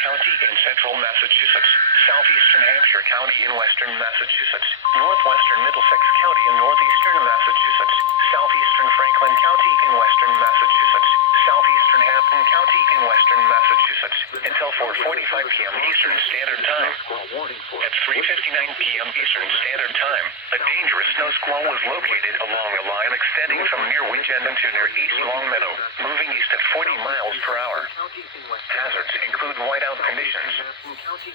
County in central Massachusetts, southeastern Hampshire County in western Massachusetts, northwestern Middlesex County in northeastern Massachusetts, southeastern Franklin County in western Massachusetts, southeastern Hampton County in western Massachusetts, until 4:45 p.m. Eastern Standard Time. At 3:59 p.m. Eastern Standard Time, a dangerous snow squall was located along a line extending from near Winchendon to near East Longmeadow, moving east at 40 miles per hour. Hazards include whiteout conditions,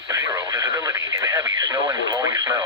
zero visibility in heavy snow and blowing snow,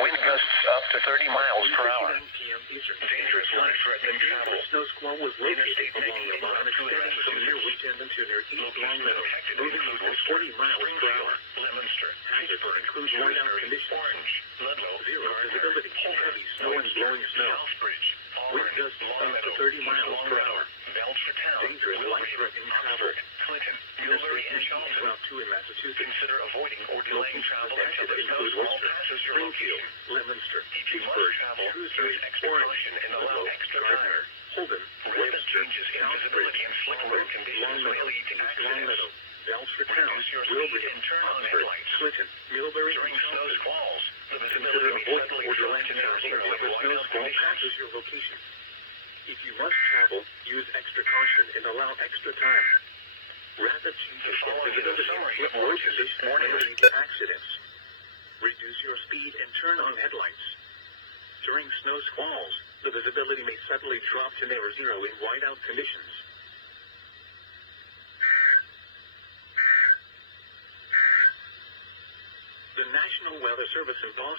wind gusts up to 30 miles per hour. Dangerous life-threatening travel. Snow squall was located along the line extending from near Winchendon to near East Longmeadow, moving east at 40 miles per hour. Leominster, Hazards include whiteout conditions, Orange, Ludlow, zero visibility, heavy snow and blowing snow, Southbridge, wind gusts up to 30 miles per hour. Belchertown, Dangerous life-threatening travel. Clinton, Millbury and Charlton. Route 2 in Massachusetts. Consider avoiding or delaying travel until the snow Include squall Worcester, passes your Springfield, location. Leominster, If you must Pittsburgh, travel, Shrewsbury, use extra Orange, caution and allow Ludlow, extra Gardner, time. Holden, Rapid Webster, changes in visibility and slick road conditions may lead to accidents. Longmeadow, Belchertown, Reduce your speed Wilbraham, and turn on Oxford, headlights. Clinton, Millbury, During and snow Charlton. squalls, the Consider visibility may avoiding suddenly or drop delaying to near travel zero until in the snow whiteout squall conditions. passes your location. If you must travel, use extra caution and allow extra time. Rapid changes in following is a visibility summary and of road Orange's conditions morning may lead to accidents. Reduce your speed and turn on headlights. During snow squalls, the visibility may suddenly drop to near zero in whiteout conditions. The National Weather Service in Boston